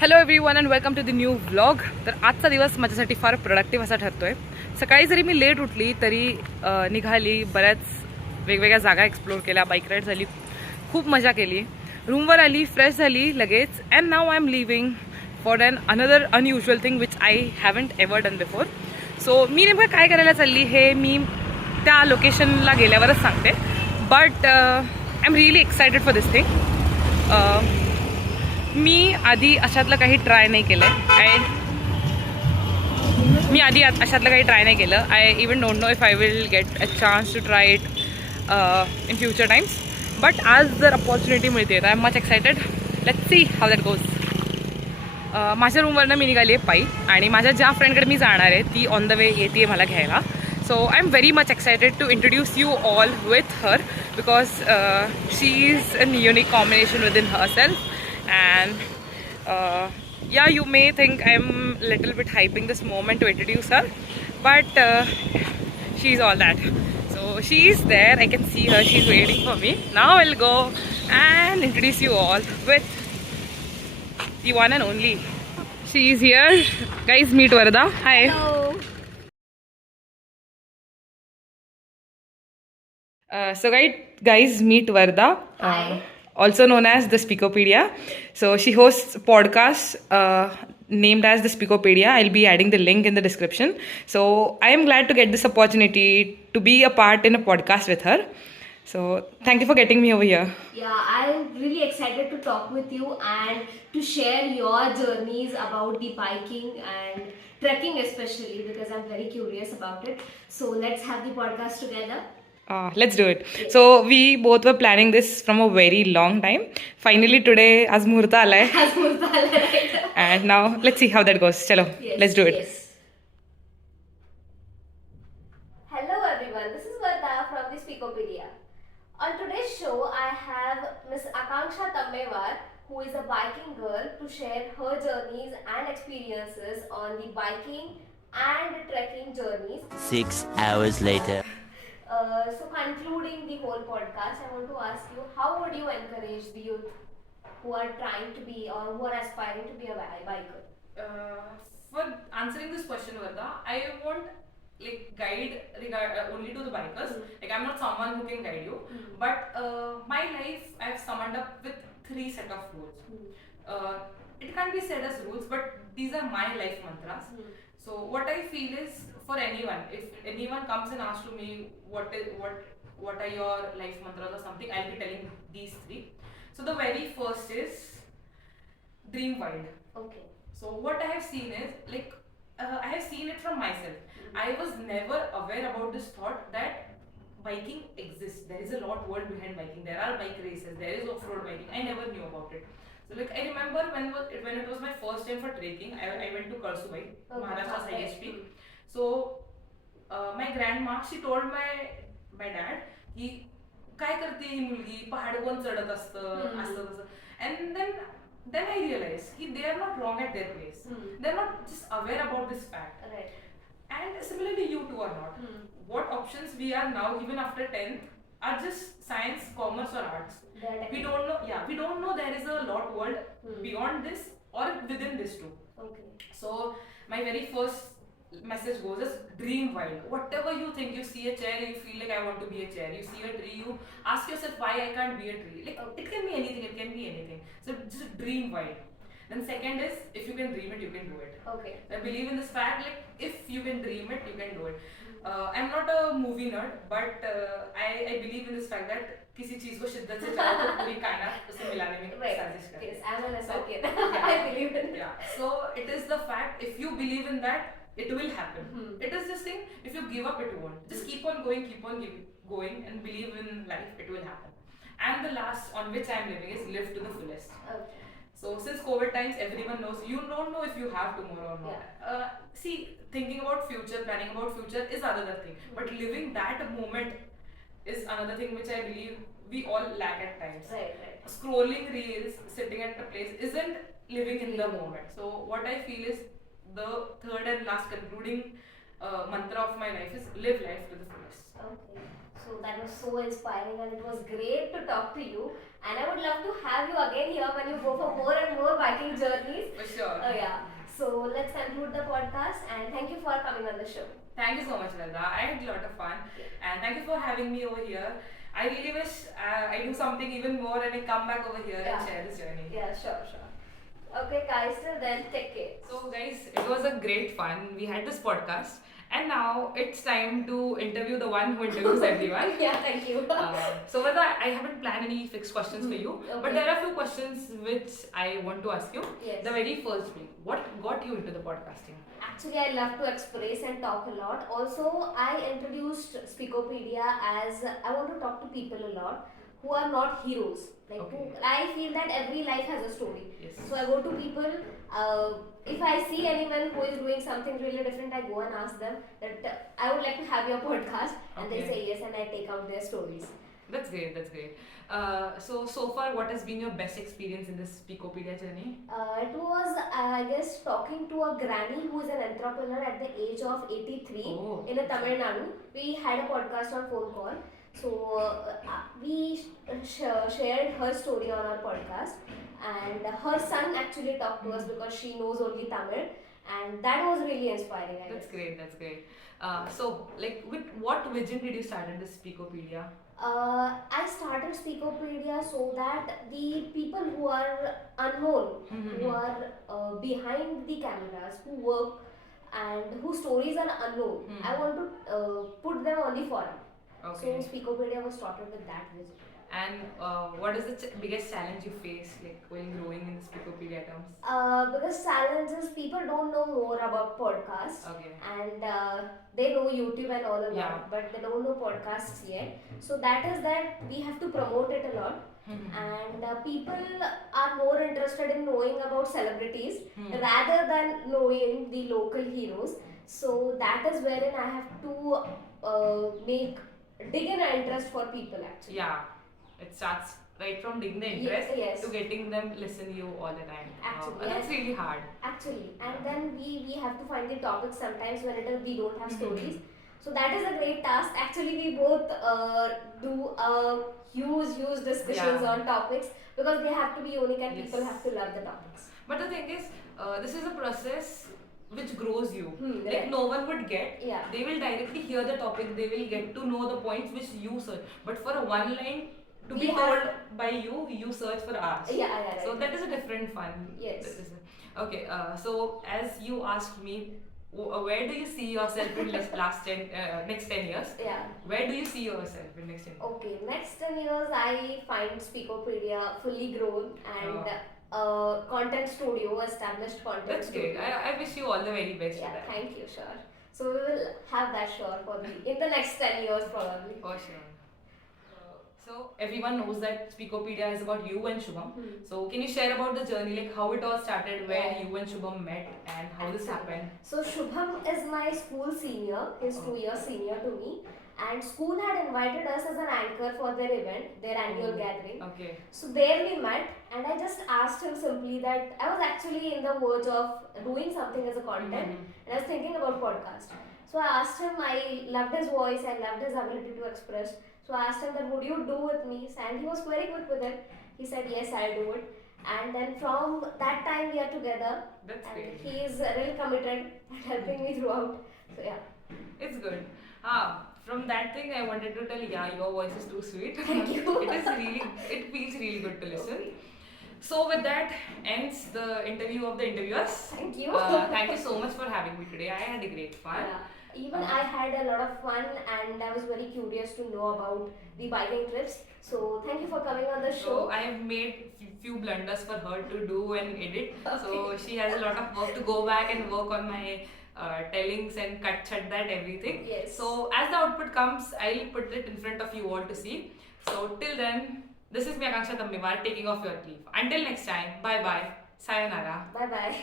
Hello everyone and welcome to the new vlog. तर आजचा दिवस माझ्यासाठी फार प्रोडक्टिव्ह असा ठरतो आहे. सकाळी जरी मी लेट उठली तरी निघाली, बऱ्याच वेगवेगळ्या जागा एक्सप्लोर केल्या, बाईक राईड झाली, खूप मजा केली, रूमवर आली, फ्रेश झाली लगेच, and now I am living for another unusual thing which I haven't ever done before. So मी नेमकं काय करायला चालली हे मी त्या लोकेशनला गेल्यावरच सांगते. But I am really excited for this thing. मी आधी अशातलं काही ट्राय नाही केलं आहे. I even don't know if I will get a chance to try it in future times. But आज जर अपॉर्च्युनिटी मिळते तर I am much excited. Let's see how that goes. माझ्या रूमवरनं मी निघाली आहे पायी, आणि माझ्या ज्या फ्रेंडकडे मी जाणार आहे ती ऑन द वे येते आहे मला घ्यायला. So I am very much excited to introduce you all with her, because she is an unique combination within herself. And yeah, you may think I'm a little bit hyping this moment to introduce her, but she's all that. So she is there, I can see her, she's waiting for me. Now I'll go and introduce you all with the one and only. She is here. Guys, meet Varda. Hi. Hello. So guys, meet Varda. Hi. Also known as the Speakopedia. So she hosts podcasts named as the Speakopedia. I'll be adding the link in the description. So I am glad to get this opportunity to be a part in a podcast with her. So thank you for getting me over here. Yeah, I'm really excited to talk with you and to share your journeys about the biking and trekking especially, because I'm very curious about it. So let's have the podcast together. Let's do it. So we both were planning this from a very long time. Finally today, as Muhurta alai. As Murtala, right? And now let's see how that goes. Chalo, Yes, let's do it. Yes. Hello everyone, this is Varda from the Speakopedia. On today's show, I have Miss Akanksha Tammewar, who is a biking girl, to share her journeys and experiences on the biking and trekking journeys. 6 hours later. So concluding the whole podcast, I want to ask you, how would you encourage the youth who are trying to be or who are aspiring to be a biker? For answering this question, Varda, I won't guide only to the bikers. Like, I'm not someone who can guide you, but my life I've summed up with 3 set of rules. It can't be said as rules, but these are my life mantras. So what I feel is, for anyone, if anyone comes and asks to me what are your life mantras or something, I'll be telling these 3. So the very first is dream wild. Okay. So what I have seen is, I have seen it from myself. I was never aware about this thought that biking exists. There is a lot world behind biking. There are bike races. There is off-road biking. I never knew about it. So I remember when it was my first time for trekking. I went to Karsubai, Maharashtra's highest peak. So my grandma, she told my dad की काय करते ही मुलगी, पहाड कोण चढत असतं असं तसं. And then I realized कि they are not wrong at their place. They are not just aware about this fact. Right. And similarly, you two are not. What options we are now, even after 10th, are just science, commerce, or arts. We don't know. Yeah, we don't know there is a lot world beyond this or within this too. Okay. So my very first message goes as dream wild. Whatever you think, you see a chair, you feel like I want to be a chair. You see a tree, you ask yourself why I can't be a tree. It can be anything. It can be anything. So just dream wild. Then second is, if you can dream it, you can do it. Okay. I believe in this fact, if you can dream it, you can do it. I'm not a movie nerd, but I believe in this fact that किसी चीज को शिद्दत से चाहो तो पूरी कायनात उसे मिलाने में साजिश करती है. Yes, I'm an associate. Yeah. I believe in it. Yeah. So it is the fact, if you believe in that, it will happen. It is this thing, if you give up, it won't. Just keep on going, going, and believe in life, it will happen. And the last on which I am living is live to the fullest. Okay. So since COVID times, everyone knows you don't know if you have tomorrow or not. Yeah. See, thinking about future, planning about future is another thing, but living that moment is another thing which I believe we all lack at times. Right. Scrolling reels, sitting at a place isn't living in the moment. So what I feel is, the third and last concluding mantra of my life is live life to the fullest. Okay. So that was so inspiring and it was great to talk to you. And I would love to have you again here when you go for more and more biking journeys. For sure. Yeah. So let's conclude the podcast and thank you for coming on the show. Thank you so much, Velda. I had a lot of fun, and thank you for having me over here. I really wish I do something even more and I come back over here and share this journey. Yeah, sure. Okay, guys, till then, take care. So, guys, it was a great fun. We had this podcast, and now it's time to interview the one who interviews everyone. Yeah, thank you. So, Velda, I haven't planned any fixed questions for you, but there are a few questions which I want to ask you. Yes. The very first thing, what got you into the podcasting? Actually, I love to express and talk a lot. Also, I introduced Speakopedia as I want to talk to people a lot who are not heroes. Like, I feel that every life has a story. Yes. So I go to people. If I see anyone who is doing something really different, I go and ask them that I would like to have your podcast, and they say yes, and I take out their stories. That's great. That's great. So far, what has been your best experience in this Speakopedia journey? It was, I guess, talking to a granny who is an entrepreneur at the age of 83 in a Tamil Nadu. We had a podcast on phone call. So we shared her story on our podcast, and her son actually talked to us because she knows only Tamil, and that was really inspiring. That's great. That's great. So, like, with what vision did you start in this Speakopedia? I started Speakopedia so that the people who are unknown, who are behind the cameras, who work and whose stories are unknown, I want to put them on the forum. Okay. So Speakopedia was started with that vision. And what is the biggest challenge you face, like, while growing in the Speakopedia terms? Because challenges, people don't know more about podcasts, and they know YouTube and all of that, but they don't know podcasts yet. So that is that we have to promote it a lot, and people are more interested in knowing about celebrities rather than knowing the local heroes. So that is wherein I have to dig in an interest for people actually. Yeah, it starts right from digging the interest to getting them listen you all the time. Actually, that's really hard. Actually, and then we have to find the topics sometimes when we don't have stories. So that is a great task. Actually, we both do huge discussions on topics because they have to be unique and people have to love the topics. But the thing is, this is a process which grows you. Like no one would get. They will directly hear the topic. They will get to know the points which you search. But for a one line to be told by you, you search for hours. So that is a different fun. Yes. Okay. So as you asked me, where do you see yourself in next 10 years? Where do you see yourself in next 10 years? Okay, next 10 years I find Speakopedia fully grown and content studio, established content That's studio. great. I wish you all the very best for that. Thank you, sure. So we will have that sure in the next 10 years probably. For sure. So everyone knows that Speakopedia is about you and Shubham. So can you share about the journey, like how it all started, where you and Shubham met, and how this happened? So Shubham is my school senior. He's 2 years senior to me. And school had invited us as an anchor for their event, their annual gathering. So there we met, and I just asked him simply that I was actually in the verge of doing something as a content, and I was thinking about podcast. So I asked him, I loved his voice, I loved his ability to express. So I asked him that would you do with me, and he was very quick with it. He said yes, I'll do it. And then from that time we are together. That's great. He is really committed and helping me throughout. So yeah. It's good. From that thing I wanted to tell, your voice is too sweet. Thank you. It feels really good to listen. So with that ends the interview of the interviewers. Thank you. Thank you so much for having me today. I had a great fun. Even I had a lot of fun and I was very curious to know about the biking trips. So thank you for coming on the show. So I have made few blunders for her to do and edit. So she has a lot of work to go back and work on my tellings and cut that everything. So as the output comes, I'll put it in front of you all to see. So till then, this is me Akanksha Tammevar taking off your leave. Until next time, bye bye. Sayonara. Bye bye.